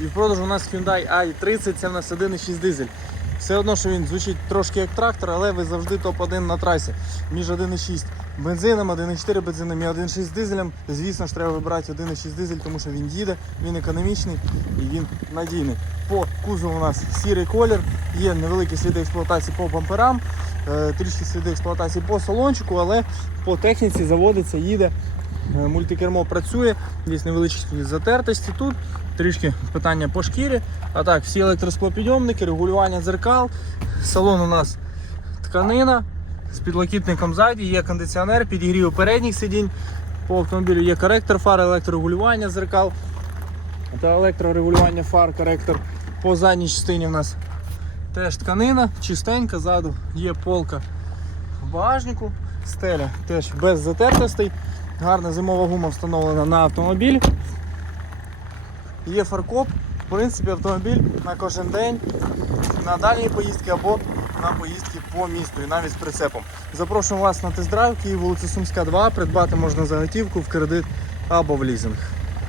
І в продажу у нас Hyundai i30, це в нас 1,6 дизель. Все одно, що він звучить трошки як трактор, але ви завжди топ-1 на трасі. Між 1,6 бензином, 1,4 бензином і 1,6 дизелем. Звісно ж, треба вибирати 1,6 дизель, тому що він їде, він економічний і він надійний. По кузову у нас сірий колір, є невеликі сліди експлуатації по бамперам, е, трішки сліди експлуатації по салончику, але по техніці заводиться, їде. Е, Мультикермо працює, є невеличкі затертості тут, трішки питання по шкірі. А так, всі електросклопідйомники, регулювання дзеркал. Салон у нас тканина з підлокітником ззаді, є кондиціонер, підігрів передніх сидінь. По автомобілю є коректор фар, електрорегулювання дзеркал та електрорегулювання фар, коректор. По задній частині у нас теж тканина, чистенька, ззаду є полка в багажнику, стеля теж без затертостей. Гарна зимова гума встановлена на автомобіль. Є фаркоп. В принципі, автомобіль на кожен день, на дальні поїздки або на поїздки по місту і навіть з прицепом. Запрошуємо вас на тест-драйв Київ, вулиця Сумська, 2. Придбати можна за готівку в кредит або в лізинг.